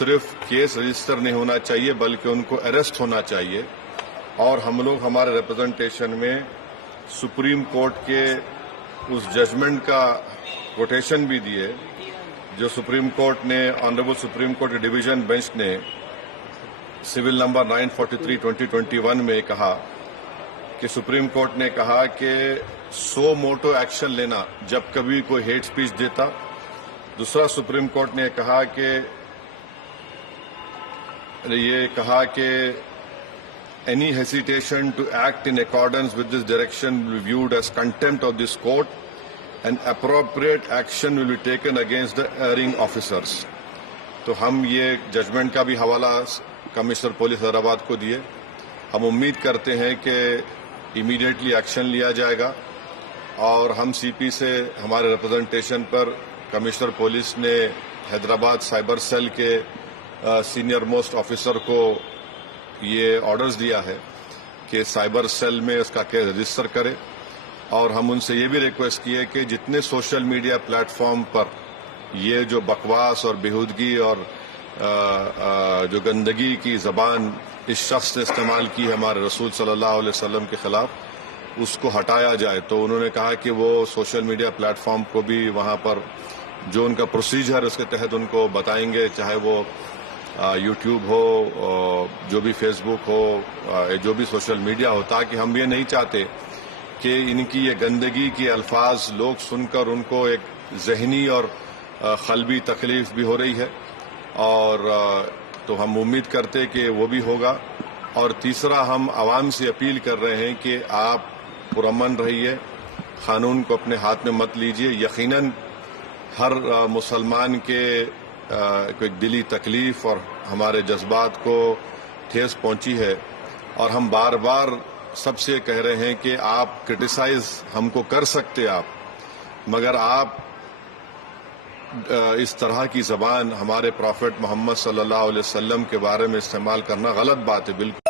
صرف case register نہیں ہونا چاہیے بلکہ ان کو اریسٹ ہونا چاہیے، اور ہم لوگ ہمارے ریپرزنٹیشن میں سپریم کورٹ کے اس ججمنٹ کا کوٹیشن بھی دیے جو سپریم کورٹ نے، آنریبل سپریم کورٹ کے ڈویژن بینچ نے سول نمبر 943/2021 میں کہا کہ سپریم کورٹ نے کہا کہ سو موٹو ایکشن لینا جب کبھی کوئی ہیٹ سپیچ دیتا۔ دوسرا سپریم کورٹ نے یہ کہا کہ any hesitation to act in accordance with this direction will be viewed as contempt of this court and appropriate action will be taken against the erring officers۔ تو ہم یہ judgment کا بھی حوالہ کمشنر پولیس حیدرآباد کو دیے۔ ہم امید کرتے ہیں کہ امیڈیٹلی ایکشن لیا جائے گا، اور ہم سی پی سے ہمارے ریپرزنٹیشن پر کمشنر پولیس نے حیدرآباد سائبر سیل کے سینئر موسٹ آفیسر کو یہ آرڈرز دیا ہے کہ سائبر سیل میں اس کا کیس رجسٹر کرے، اور ہم ان سے یہ بھی ریکویسٹ کیے کہ جتنے سوشل میڈیا پلیٹ فارم پر یہ جو بکواس اور بیہودگی اور جو گندگی کی زبان اس شخص نے استعمال کی ہے ہمارے رسول صلی اللہ علیہ وسلم کے خلاف، اس کو ہٹایا جائے۔ تو انہوں نے کہا کہ وہ سوشل میڈیا پلیٹ فارم کو بھی وہاں پر جو ان کا پروسیجر اس کے تحت ان کو بتائیں گے، چاہے وہ یوٹیوب ہو، جو بھی فیس بک ہو، جو بھی سوشل میڈیا ہو، تاکہ ہم یہ نہیں چاہتے کہ ان کی یہ گندگی کے الفاظ لوگ سن کر ان کو ایک ذہنی اور قلبی تکلیف بھی ہو رہی ہے، اور تو ہم امید کرتے کہ وہ بھی ہوگا۔ اور تیسرا، ہم عوام سے اپیل کر رہے ہیں کہ آپ پرامن رہیے، قانون کو اپنے ہاتھ میں مت لیجیے۔ یقیناً ہر مسلمان کے کوئی دلی تکلیف اور ہمارے جذبات کو ٹھیس پہنچی ہے، اور ہم بار بار سب سے کہہ رہے ہیں کہ آپ کرٹیسائز ہم کو کر سکتے آپ، مگر آپ اس طرح کی زبان ہمارے پروفٹ محمد صلی اللہ علیہ وسلم کے بارے میں استعمال کرنا غلط بات ہے، بالکل۔